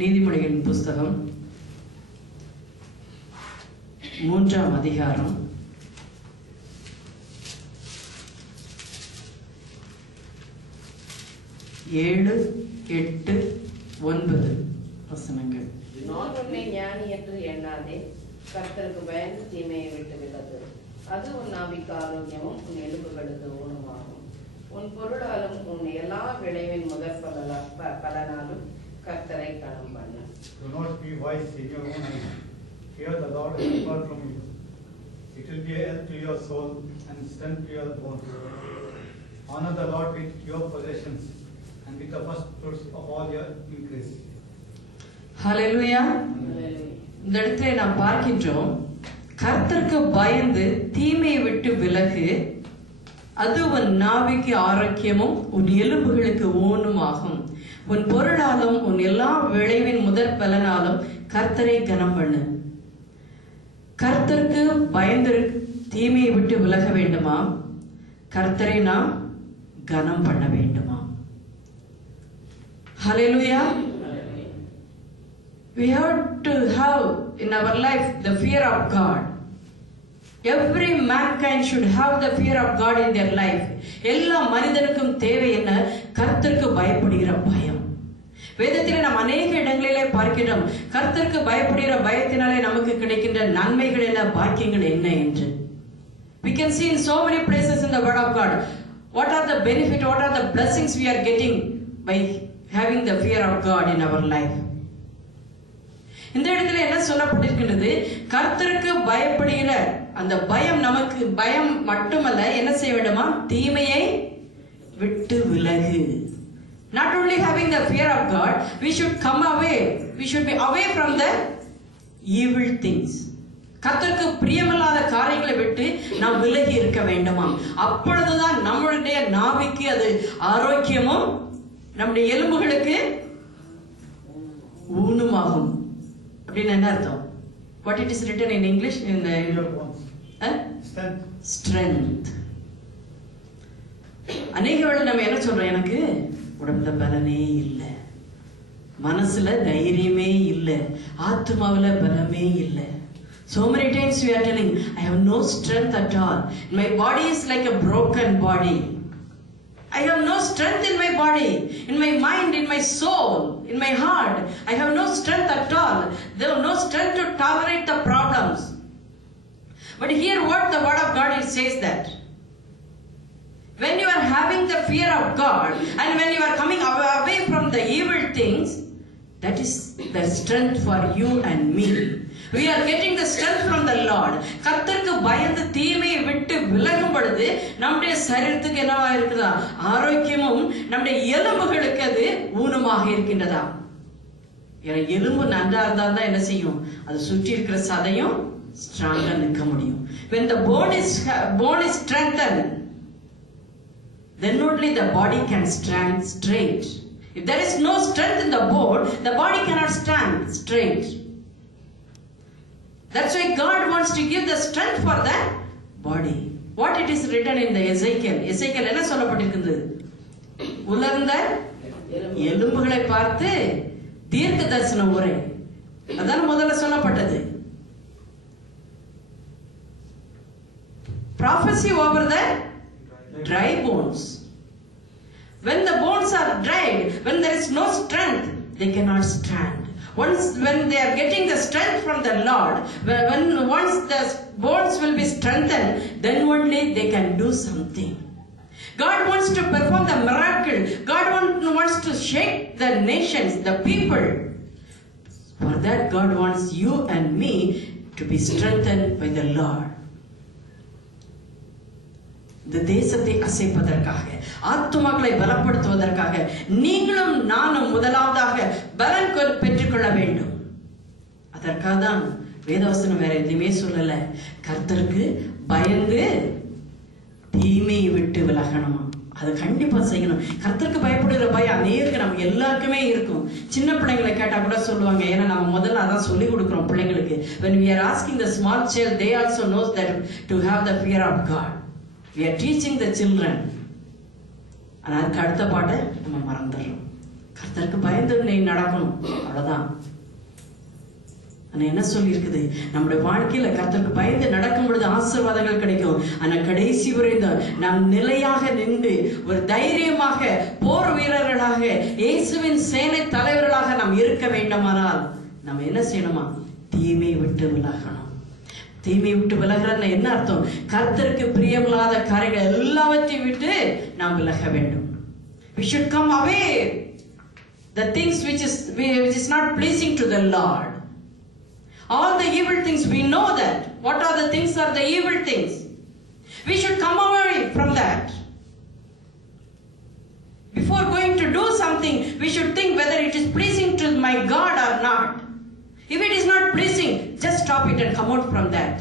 நீதிமொழிகளின் புஸ்தகம் 3ஆம் அதிகாரம் 7, 8, 9 வசனங்கள். நான் உன்னை ஞானி என்று எண்ணாதே, கர்த்தருக்கு பயந்து தீமையை விட்டு விலகு. அது உன் நாவிக்கு ஆரோக்கியமும் உன் எலும்புகளுக்கு ஊனமாகும். உன் பொருளாலும் உன் எல்லா விளைவின் முதற் பலனாலும் கர்த்தரை கனம் பண்ணு. Do not be wise in your own eyes. Fear the Lord and depart from evil. It will be health to your soul and strength to your bones. Honor the Lord with your possessions and with the first fruits of all your increase. ஹல்லேலூயா. இந்த இடத்துல நாம் பார்க்கின்றோம், கர்த்தருக்கு பயந்து தீமையை விட்டு விலகு, அது உன் நாவிக்கு ஆரோக்கியமும் உன் எலும்புகளுக்கு ஊனமாகும். உன் பொருளாலும் உன் எல்லா விளைவின் முதற் பலனாலும் கர்த்தரை கனம் பண்ணு. கர்த்தருக்கு பயந்து தீமையை விட்டு விலக வேண்டுமா? கர்த்தரை நாம் கனம் பண்ண வேண்டுமா? ஹல்லேலூயா. We have to have in our life the fear of God. Every mankind should have the fear of God in their life. எல்லா மனிதனுக்கும் தேவை என்ன? கர்த்தருக்கு பயப்படுகிற பயம். வேதத்திலே நாம் அநேக இடங்களிலே பார்க்கிறோம், கர்த்தருக்கு பயப்படுகிற பயத்தினாலே நமக்கு கிடைக்கின்ற நன்மைகள் என்ன, பாக்கியங்கள் என்ன என்று. We can see in so many places in the word of God what are the benefit, what are the blessings we are getting by having the fear of God in our life. இந்த இடத்துல என்ன சொல்லப்பட்டிருக்கின்றது? கர்த்தருக்கு பயப்படுகிற அந்த பயம், நமக்கு பயம் மட்டுமல்ல, என்ன செய்ய வேண்டுமா? தீமையை விட்டு விலகு. Not only having the fear of God, we should come away. We should be away from the evil things. கர்த்தருக்கு பிரியமில்லாத காரியங்களை விட்டு நாம் விலகி இருக்க வேண்டுமா? அப்பொழுதுதான் நம்மளுடைய நாவிக்கு அது ஆரோக்கியமும் நம்முடைய எலும்புகளுக்கு ஊனமாகும். அப்படின்னு என்ன அர்த்தம்? What it is written in English in the strength. அநேக வேளை நம்ம என்ன சொல்றோம், எனக்கு உடம்புல பலமே இல்லை, மனசுல தைரியமே இல்லை, ஆத்மாவில பலமே இல்லை. So many times we are telling, I have no strength at all. My body is like a broken body. I have no strength in my body, in my mind, in my soul, in my heart. I have no strength at all. There is no strength to tolerate the problems. But here what the word of God says that when you are having the fear of God and when you are coming away from the evil things, that is the strength for you and me. We are getting the strength from the Lord. கர்த்தருக்கு பயந்து தீமையை விட்டு விலகும் பொழுது நம்முடைய சரீரத்துக்கு என்னவா இருக்குதா? ஆரோக்கியமும் நம்முடைய எலும்புகளுக்கு அது ஊனமாக இருக்கின்றதா? எலும்பு நன்றா இருந்தா தான் என்ன செய்யும்? அது சுற்றி இருக்கிற சதையும் ஸ்ட்ராங்கா நிற்க முடியும். When the bone is strengthened, then only the body can stand straight. If there is no strength in the bone, the body cannot stand straight. That's why God wants to give the strength for that body. What it is written in the Ezekiel என்ன சொல்லப்பட்டிருக்கிறது? உலர்ந்த எலும்புகளை பார்த்து தீர்க்க தரிசன உரை, அதான் முதல்ல சொல்லப்பட்டது. Prophecy over the dry bones. When the bones are dried, when there is no strength, they cannot stand. When they are getting the strength from the Lord, once the bones will be strengthened, then only they can do something. God wants to perform the miracle. God wants to shake the nations, the people. For that God wants you and me to be strengthened by the Lord. இந்த தேசத்தை அசைப்பதற்காக, ஆத்துமாக்களை பலப்படுத்துவதற்காக நீங்களும் நானும் முதலாவதாக பலன் பெற்றுக்கொள்ள வேண்டும். அதற்காக தான் வேதவசனம் வேற எதுவுமே சொல்லல. கர்த்தருக்கு பயந்து தீமையை விட்டு விலகணுமா? அது கண்டிப்பா செய்யணும். கர்த்தருக்கு பயப்படுகிற பயம் அநேருக்கு நம்ம எல்லாருக்குமே இருக்கும். சின்ன பிள்ளைங்களை கேட்டா கூட சொல்லுவாங்க. ஏன்னா நம்ம முதல்ல அதான் சொல்லி கொடுக்கிறோம் பிள்ளைங்களுக்கு. When we are asking the small child, they also knows that to have the fear of God. We are teaching the children. ஆனால் அதுக்கு அடுத்த பாட்டை நம்ம மறந்துடுறோம். கர்த்தருக்கு பயந்து நீ நடக்கணும், அவ்வளவுதான். ஆனா என்ன சொல்லி இருக்குது, நம்முடைய வாழ்க்கையில கர்த்தருக்கு பயந்து நடக்கும் பொழுது ஆசீர்வாதங்கள் கிடைக்கும். ஆனா கடைசி வரை நாம் நிலையாக நின்று ஒரு தைரியமாக போர் வீரர்களாக இயேசுவின் சேனை தலைவர்களாக நாம் இருக்க வேண்டுமானால் நம்ம என்ன செய்யணுமா, தீமையை விட்டு விலகணும். தீமையை விட்டு விலகிறதுல என்ன அர்த்தம், கர்த்தருக்கு பிரியமில்லாத காரியங்கள் எல்லாவற்றையும் விட்டு நாம் விலக வேண்டும். We should come away the things which is not pleasing to the Lord. All the evil things, we know that. What are the things are the evil things? We should come away from that. Before going to do something, we should think whether it is pleasing to my God or not. If it is not pleasing, just stop it and come out from that.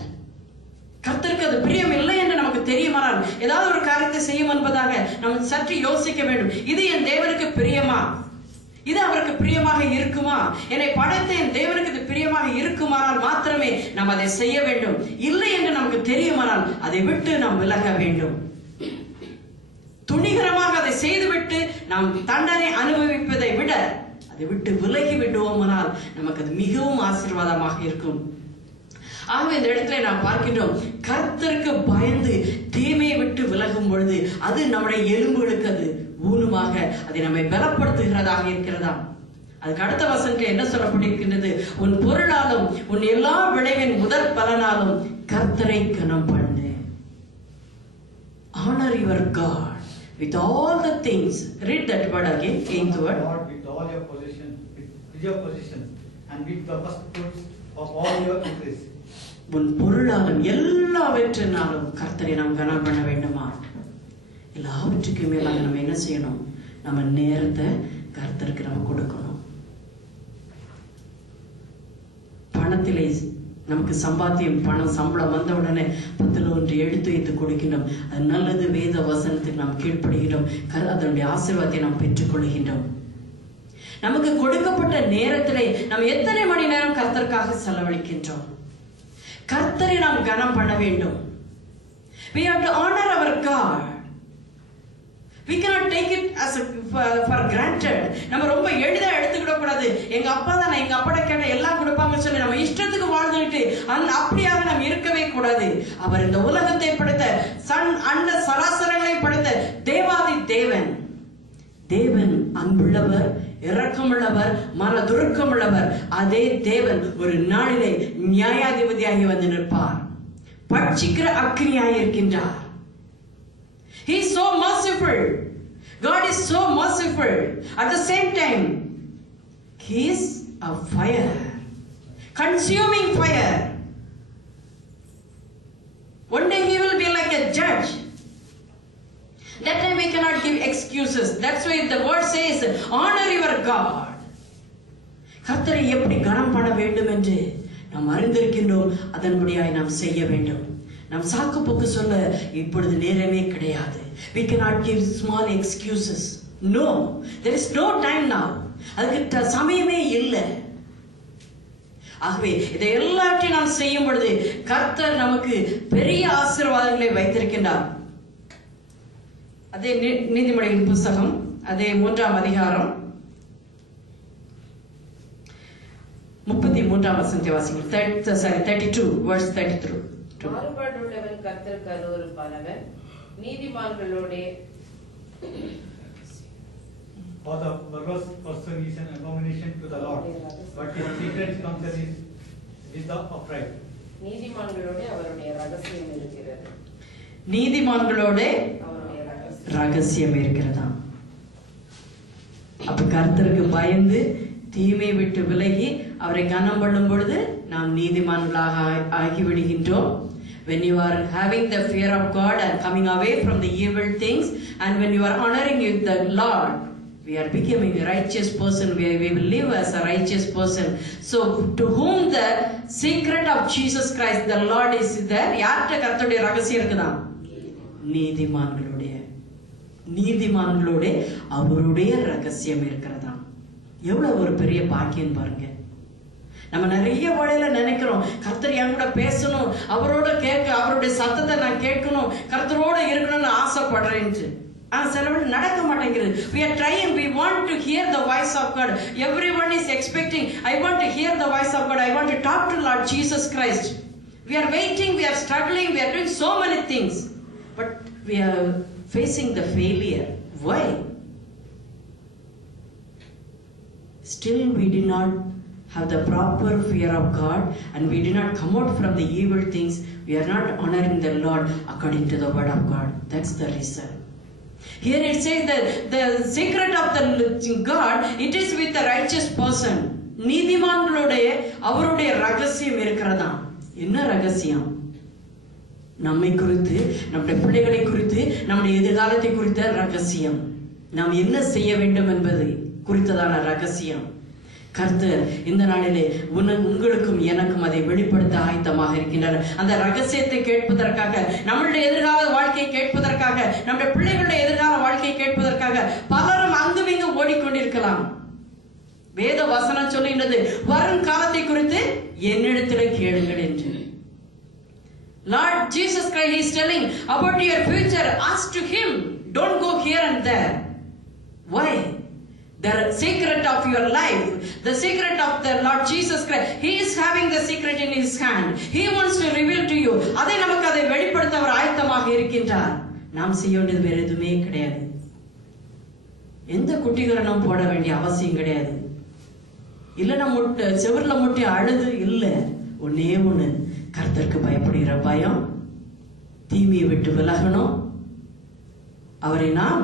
கர்த்தருக்கு அது பிரியம் இல்லை என்று நமக்கு தெரியுமானால் ஏதாவது ஒரு காரியத்தை செய்யும் என்பதாக நம்ம சற்று யோசிக்க வேண்டும். இது என் தேவனுக்கு பிரியமா, இது அவருக்கு பிரியமாக இருக்குமா, என்னை படைத்த என் தேவனுக்கு இது பிரியமாக இருக்குமானால் மாத்திரமே நாம் அதை செய்ய வேண்டும். இல்லை என்று நமக்கு தெரியுமானால் அதை விட்டு நாம் விலக வேண்டும். துணிகரமாக அதை செய்துவிட்டு நாம் தண்டனை அனுபவிப்பதை விட அதை விட்டு விலகி விடுவோமானால் நமக்கு அது மிகவும் ஆசீர்வாதமாக இருக்கும். ஆகவே இந்த இடத்துல நாம் பார்க்கின்றோம், கர்த்தருக்கு பயந்து தீமையை விட்டு விலகும் பொழுது அது நம்முடைய எலும்புகளுக்கு அது ஊனமாக அதை நம்மை பலப்படுத்துகிறதாக இருக்கிறதா. அதுக்கு அடுத்த வசனத்தில் என்ன சொல்லப்பட்டிருக்கின்றது, உன் பொருளாலும் உன் எல்லா விளைவின் முதற் பலனாலும் கர்த்தரை கனம் பண்ணு. Honor your God with all the things. Read that word again. Eighth word. With all your possession, with your possession, and with the first fruits of all your increase. உன் பொருளாலும் எல்லாவற்றினாலும் கர்த்தரை நாம் கனம் பண்ண வேண்டுமா? எல்லாவற்றுக்கு மேலாக நம்ம என்ன செய்யணும், நம்ம நேரத்தை கர்த்தருக்கு நம்ம கொடுக்கணும். பணத்திலே நமக்கு சம்பாத்தியம், பணம் சம்பளம் வந்த உடனே 10 எடுத்து வைத்து கொடுக்கின்றோம். அது நல்லது, வேத வசனத்துக்கு நாம் கீழ்ப்படுகிறோம், அதனுடைய ஆசீர்வாதத்தை நாம் பெற்றுக் கொள்கின்றோம். நமக்கு கொடுக்கப்பட்ட நேரத்திலே நாம் எத்தனை மணி நேரம் கர்த்தருக்காக செலவழிக்கின்றோம்? கர்த்தரை நாம் கனம் பண்ண வேண்டும். We have to honor our God. We cannot take it as for granted. நம்ம ரொம்ப எளிதா எடுத்துக்கிட கூடாது. எங்க அப்பா தான், எங்க அப்பாட்ட கேட்ட எல்லாம் கொடுப்பாங்கன்னு சொல்லி நம்ம இஷ்டத்துக்கு வாழ்ந்துட்டு அப்படியாக நாம் இருக்கவே கூடாது. அவர் இந்த உலகத்தை படைத்த அண்ட சராசரங்களை படைத்த தேவாதி தேவன். தேவன் அன்புள்ளவர், இரக்கமுள்ளவர், மனதுருக்கமுள்ளவர். அதே தேவன் ஒரு நாளிலே நியாயாதிபதியாகி வந்து நிற்பார், பட்சிக்கிற அக்னியாய் இருக்கின்றார். He is so merciful. God is so merciful. At the same time, He is a fire, consuming fire. One day He will be like a judge. That time we cannot give excuses. That's why the word says, honor your God. கர்த்தரை எப்படி கனம் பண்ண வேண்டும் என்று நாம் அறிந்திருக்கின்றோம். அதன்படியாய் நாம் செய்ய வேண்டும். நாம் சாக்கு போக்கு சொல்ல இப்பொழுது நேரமே கிடையாது. We cannot give small excuses. No, there is no time now. அதுக்கு சமயமே இல்லை. ஆகவே இதை எல்லாத்தையும் நாம் செய்யும் பொழுது கர்த்தர் நமக்கு பெரிய ஆசீர்வாதங்களை வைத்திருக்கின்றார். அதே நீதிமொழியின் புத்தகம், அதே 3ஆம் அதிகாரம் 33ஆம் வசனத்தை வாசிங்கள். 32 verse 33. மாறுபாடுள்ளவன் கர்த்தருக்கு அருவருப்பானவன், நீதிமான்களோட. For the perverse person is an abomination to the Lord, but his secret counsel is with the upright. நீதிமான்களோட அவருடைய ரகசியம் இருக்கிறது. நீதிமான்களோட ரகசியம் இருக்கிறதா. அப்ப கர்த்தருக்கு பயந்து தீமை விட்டு விலகி அவரை கனம் பண்ணும் பொழுது நாம் நீதிமான்களாக ஆகிவிடுகின்றோம். When you are having the fear of God and coming away from the evil things, and when you are honoring the Lord, we are becoming a righteous person. We will live as a righteous person. So to whom the secret of Jesus Christ, the Lord, is there? யார்கிட்ட கர்த்தருடைய ரகசியம் இருக்குதா? நீதிமான்களோட அவருடைய ரகசியம் இருக்கிறதா. எவ்வளவு ஒரு பெரிய பாக்கியம் பாருங்க. நம்ம நிறைய வழியில நினைக்கிறோம், கர்த்தர் என் கூட பேசணும், அவரோட கேட்க, அவருடைய சத்தத்தை நான் கேட்கணும், கர்த்தரோட இருக்கணும்னு ஆசைப்படுறேன். நடக்க மாட்டேங்கிறது. We are trying, we want to hear the voice of God. Everyone is expecting, I want to hear the voice of God. I want to talk to Lord Jesus Christ. We are waiting, we are struggling, we are doing so many things. But we are facing the failure. Why? Still we did not have the proper fear of God, and we did not come out from the evil things. We are not honoring the Lord according to the word of God. That's the reason. Here it says that the secret of the God, it is with the righteous person. நீதிமான்களுடைய அவருடைய ரகசியம் இருக்கிறதா? என்ன ரகசியம்? நம்மை குறித்து, நம்முடைய பிள்ளைகளை குறித்து, நம்முடைய எதிர்காலத்தை குறித்த ரகசியம். நாம் என்ன செய்ய வேண்டும் என்பது குறித்ததான ரகசியம். கர்த்தர் இந்த நாளிலே உங்களுக்கும் எனக்கும் அதை வெளிப்படுத்த ஆயத்தமாக இருக்கின்றார். அந்த ரகசியத்தை கேட்பதற்காக, நம்மளுடைய எதிர்கால வாழ்க்கையை கேட்பதற்காக, நம்முடைய பிள்ளைகளுடைய எதிர்கால வாழ்க்கையை கேட்பதற்காக பலரும் அங்கும் இங்கும் ஓடிக்கொண்டிருக்கலாம். வேத வசனம் சொல்லுகின்றது, வரும் காலத்தை குறித்து என்னிடத்திலே கேளுங்கள் என்று. Lord Jesus Christ is telling about your future. Ask to Him. Don't go here and there. Why? The secret of your life, the secret of the Lord Jesus Christ, He is having the secret in His hand. He wants to reveal to you. அதை நமக்கு அதை வெளிப்படுத்த அவர் ஆயத்தமாக இருக்கின்றார். நாம் செய்ய வேண்டியது வேற எதுவுமே கிடையாது. எந்த குட்டிகரணம் போட வேண்டிய அவசியம் கிடையாது. இல்ல நம்ம செவர்ல முட்டி அழுது இல்ல. ஒன்னே ஒண்ணு, கர்த்தருக்கு பயப்படுகிற பயம், தீமையை விட்டு விலகணும், அவரை நாம்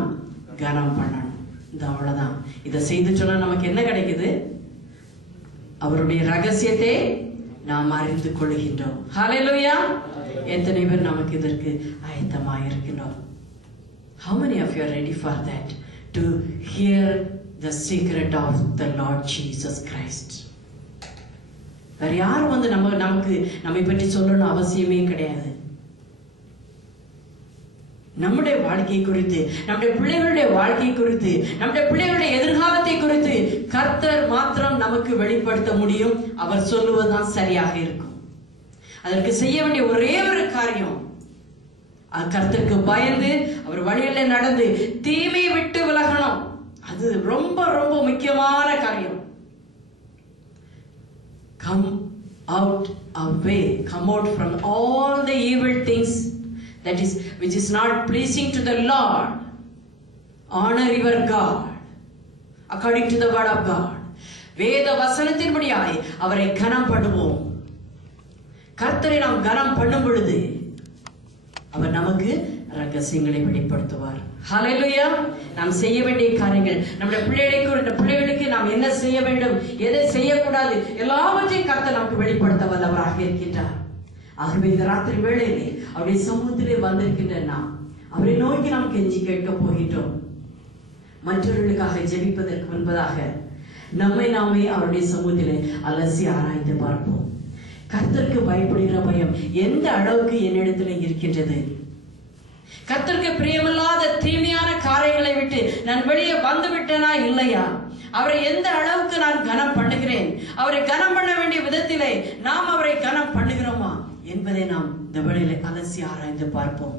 கனம் பண்ணணும். இது அவ்வளவுதான். இதை செய்து சொன்னா நமக்கு என்ன கிடைக்குது? அவருடைய ரகசியத்தை நாம் அறிந்து கொள்கின்றோம். ஹல்லேலூயா! எத்தனை பேர் நமக்கு இதற்கு ஆயத்தமாக இருக்கின்றோம்? How many of you are ready for that? To hear the secret of the Lord Jesus Christ. வேற யாரும் வந்து நமக்கு நம்மை பற்றி சொல்லணும் அவசியமே கிடையாது. நம்முடைய வாழ்க்கை குறித்து, நம்முடைய பிள்ளைகளுடைய வாழ்க்கை குறித்து, நம்முடைய பிள்ளைகளுடைய எதிர்காலத்தை குறித்து கர்த்தர் மாத்திரம் நமக்கு வெளிப்படுத்த முடியும். அவர் சொல்லுவதுதான் சரியாக இருக்கும். அதற்கு செய்ய வேண்டிய ஒரே ஒரு காரியம், கர்த்தருக்கு பயந்து அவர் வழியில நடந்து தீமையை விட்டு விலகணும். அது ரொம்ப ரொம்ப முக்கியமான காரியம். Come out away, come out from all the evil things that is which is not pleasing to the Lord. Honor your God according to the word of God. வேத வசனத்தின்படியாய் அவரை கனம் பண்ணுவோம். கர்த்தரை நாம் கனம் பண்ணும் பொழுது அவர் நமக்கு ரகசியங்களை வெளிப்படுத்துவார். ஹல்லேலூயா! நாம் செய்ய வேண்டிய காரியங்கள், நம்முடைய பிள்ளைகளுக்கு நாம் என்ன செய்ய வேண்டும், எதை செய்யக்கூடாது, எல்லாவற்றையும் கர்த்தர் நமக்கு வெளிப்படுத்த வல்லவராக இருக்கின்றார். ஆகவே இந்த ராத்திரி வேளையிலே அவருடைய சமூகத்திலே வந்திருக்கின்ற நாம் அவரை நோக்கி நாம் கெஞ்சி கேட்க போகின்றோம். மற்றவர்களுக்காக ஜெபிப்பதற்கு முன்பதாக நம்மை நாமே அவருடைய சமூகத்திலே அலசி ஆராய்ந்து பார்ப்போம். கர்த்தருக்கு பயப்படுகிற பயம் எந்த அளவுக்கு என்னிடத்துல இருக்கின்றது? கர்த்தருக்கு பிரியமில்லாத தீமையான காரியங்களை விட்டு நான் வெளியே வந்து விட்டேனா இல்லையா? அவரை எந்த அளவுக்கு நான் கனம் பண்ணுகிறேன்? அவரை கனம் பண்ண வேண்டிய விதத்திலே நாம் அவரை கனம் பண்ணுகிறோமா என்பதை நாம் இந்த வேளையிலே அலசி ஆராய்ந்து பார்ப்போம்.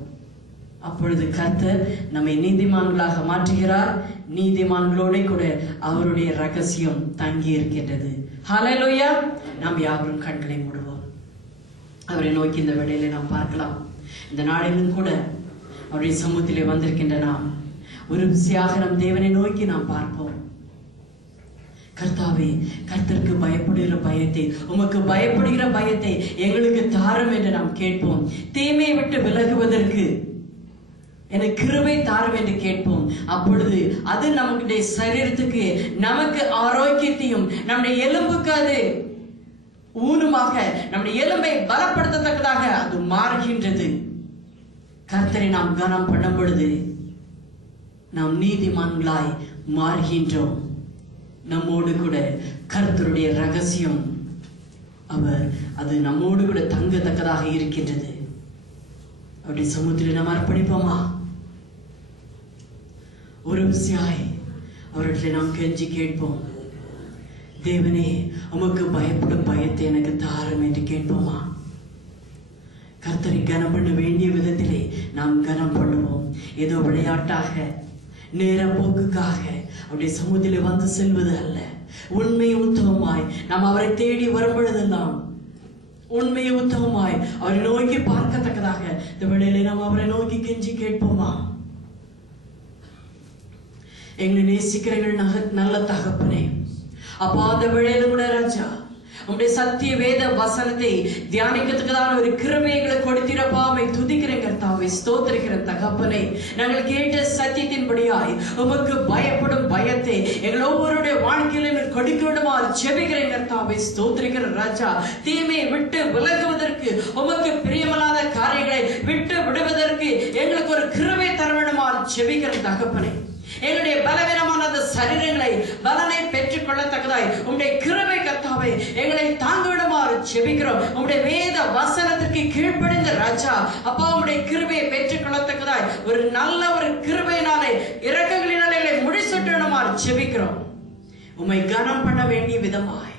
அப்பொழுது கர்த்தர் நம்மை நீதிமான்களாக மாற்றுகிறார். நீதிமான்களோட கூட அவருடைய ரகசியம் தங்கி இருக்கின்றது. ஹல்லேலூயா! நாம் யாவரும் கண்களை மூடுவோம். அவரை நோக்கி இந்த வேளையிலே நாம் பார்க்கலாம். இந்த நாளிலும் கூட அவருடைய சமூகத்திலே வந்திருக்கின்ற நாம் ஒரு விசையாக நம் தேவனை நோக்கி நாம் பார்ப்போம். கர்த்தாவே, கர்த்தருக்கு பயப்படுகிற பயத்தை, உமக்கு பயப்படுகிற பயத்தை எங்களுக்கு தாரும் என்று நாம் கேட்போம். தீமையை விட்டு விலகுவதற்கு எனக்கு கிருபை தாரும் என்று கேட்போம். அப்பொழுது அது நம்முடைய சரீரத்துக்கு, நமக்கு ஆரோக்கியத்தையும், நம்முடைய எலும்புக்கு அது ஊனமாக, நம்முடைய எலும்பை பலப்படுத்தத்தக்கதாக அது மாறுகின்றது. கர்த்தரை நாம் கனம் பண்ணும் பொழுது நாம் நீதிமான்களாய் மாறுகின்றோம். நம்மோடு கூட கர்த்தருடைய ரகசியம் அது நம்மோடு கூட தங்கத்தக்கதாக இருக்கின்றது. அப்படி சமுத்திரம் நாம் அர்ப்பணிப்போமா? ஒரு விசையாய் அவர்களை நாம் கெஞ்சி கேட்போம். தேவனே, உமக்கு பயப்படும் பயத்தை எனக்கு தாரும் என்று கேட்போமா? கர்த்தரை கனம் பண்ண வேண்டிய விதத்திலே நாம் கனம் பண்ணுவோம். ஏதோ விளையாட்டாக நேர போக்குக்காக அவருடைய சமூகத்திலே வந்து செல்வது அல்ல. உண்மை உத்தமமாய் நாம் அவரை தேடி வரும் பொழுதெல்லாம் உண்மையை உத்தமமாய் அவரை நோக்கி பார்க்கத்தக்கதாக இந்த வேளையிலே நாம் அவரை நோக்கி கெஞ்சி கேட்போமா? எங்களை நேசிக்கிறீர்கள் நல்ல தகப்பனே, அப்பா அந்த வேளையில கூட ராஜா உங்களுடைய சத்திய வேத வசனத்தை தியானிக்கிறதுக்குதான் ஒரு கிருபை எங்களுக்கு கொடுத்திரப்பா. துதிக்கிறேன் கர்த்தாவே, ஸ்தோத்திரிக்கிறேன் தகப்பனே. நாங்கள் கேட்ட சத்தியத்தின்படியாய் உமக்கு பயப்படும் பயத்தை எங்கள் ஒவ்வொருடைய வாழ்க்கையில கொடுக்க விடுமா ஜெபிக்கிறேன் கர்த்தாவே, ஸ்தோத்திரிக்கிறேன் ராஜா. தீமையை விட்டு விலகுவதற்கு உமக்கு பிரியமில்லாத காரியங்களை விட்டு விடுவதற்கு எங்களுக்கு ஒரு கிருபை தர வேண்டுமா ஜெபிக்கிறேன் தகப்பனே. எங்களுடைய பலவீனமான அந்த சரீரங்களை பலனை பெற்றுக் கொள்ளத்தக்கதாய் உம்முடைய கிருபை கர்த்தாவே எங்களை தாங்கிவிடுமாறு ஜெபிக்கிறோம். உம்முடைய வேத வசனத்திற்கு கீழ்ப்படிந்த ராஜா அப்பா உம்முடைய கிருபையை பெற்றுக் கொள்ளத்தக்கதாய் ஒரு நல்ல ஒரு கிருபையினாலே இரக்கங்களினாலே முடிசூட்டணுமாறு ஜெபிக்கிறோம். உம்மை கனம் பண்ண வேண்டிய விதமாய்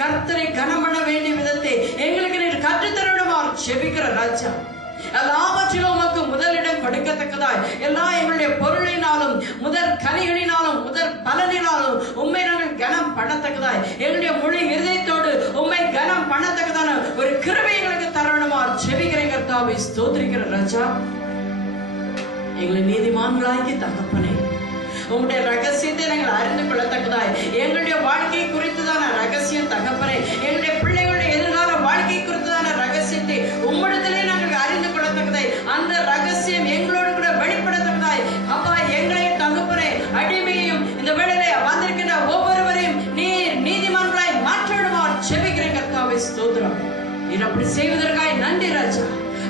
கர்த்தரை கனம் பண்ண வேண்டிய விதத்தை எங்களுக்கு நீர் கற்றுத்தரணுமாறு ஜெபிக்கிற ராஜா. எல்லாவற்றிலும் உமக்கு முதலிடம் கொடுக்கத்தக்கதாய் எல்லா எங்களுடைய பொருளினாலும் முதல் கனிகளினாலும் முதல் பலனினாலும் உண்மை நாங்கள் கனம் பண்ணத்தக்கதாய் எங்களுடைய முழு இருதயத்தோடு உண்மை கனம் பண்ணத்தக்கதான ஒரு கிருபை எங்களுக்கு தரணுமா ஜெபிக்கிறேன் கர்த்தாவே, ஸ்தோத்திரிக்கிற ராஜா. எங்களை நீதிமான்களாக்கி தகப்பனே உங்களுடைய ரகசியத்தை நாங்கள் அறிந்து கொள்ளத்தக்கதாய் எங்களுடைய வாழ்க்கை குறித்துதான ரகசியம் தகப்பனே, எங்களுடைய பிள்ளைகளுடைய எதிர்கால வாழ்க்கை குறித்துதான ரகசியத்தை உம்மிடத்திலே நாங்கள் அறிந்து கொள்ளத்தக்கதாய் அந்த ரகசியம் எங்களோடு கூட வெளிப்படத்தக்கதாய் அப்பா எங்களை தகப்பனே அடிமையும் இந்த வேளையிலே வந்திருக்கின்ற ஒவ்வொருவரையும் நீர் நீதிமான்களாய் மாற்றிடுமா ஜெபிக்கிறேன் கர்த்தாவே, ஸ்தோத்திரம். நீர் அப்படி செய்வதற்காய் நன்றி ராஜா,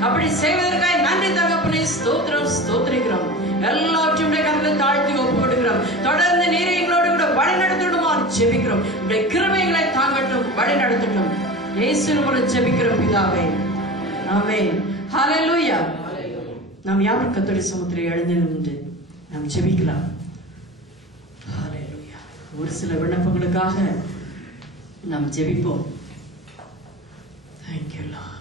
அப்படி செய்வதற்காய் நன்றி தகப்பனே, ஸ்தோத்திரம் ஸ்தோத்திரிக்கிறோம். எல்லாவற்றையும் கருத்தில் தாழ்த்தி ஒப்புக்கொடுக்கிறோம். தொடர்ந்து நீர் எங்களோடு கூட வழி நடத்திடுமா ஜெபிக்கிறோம். உடைய கிருபைகளை தாங்கட்டும், வழி நடத்தட்டும். இயேசுவின் மூலம் ஜெபிக்கிறோம் பிதாவே, ஆமென். ஹல்லேலூயா. நாம் யாவர் கர்த்தருடைய சமூகத்தில் எழுந்து நின்று நாம் ஜெபிக்கலாம். ஹல்லேலூயா. ஒரு சில விண்ணப்பங்களுக்காக நாம் ஜெபிப்போம். Thank you Lord.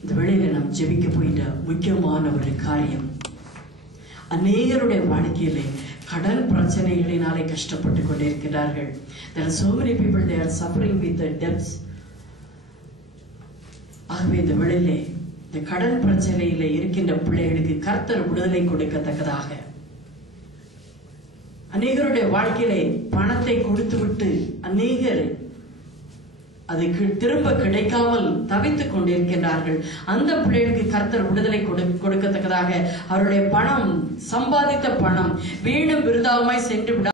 இந்த வேளையில நாம் ஜெபிக்க போயிட்ட முக்கியமான ஒரு காரியம், அநேகருடைய வாழ்க்கையிலே கடன் பிரச்சனைகளினாலே கஷ்டப்பட்டு கொண்டிருக்கிறார்கள். There are so many people they are suffering with the debts. ஆகவே இந்த வேளையிலே இந்த கடன் பிரச்சனையில இருக்கின்ற பிள்ளைகளுக்கு கர்த்தர் விடுதலை கொடுக்கத்தக்கதாக அநேகருடைய வாழ்க்கையிலே பணத்தை கொடுத்து விட்டு அநேகர் அதுக்கு திரும்ப கிடைக்காமல் தவித்துக் கொண்டிருக்கிறார்கள். அந்த பிள்ளைகளுக்கு கர்த்தர் விடுதலை கொடுக்கத்தக்கதாக அவருடைய பணம், சம்பாதித்த பணம் வீணும் விருதாவாய் சென்று விட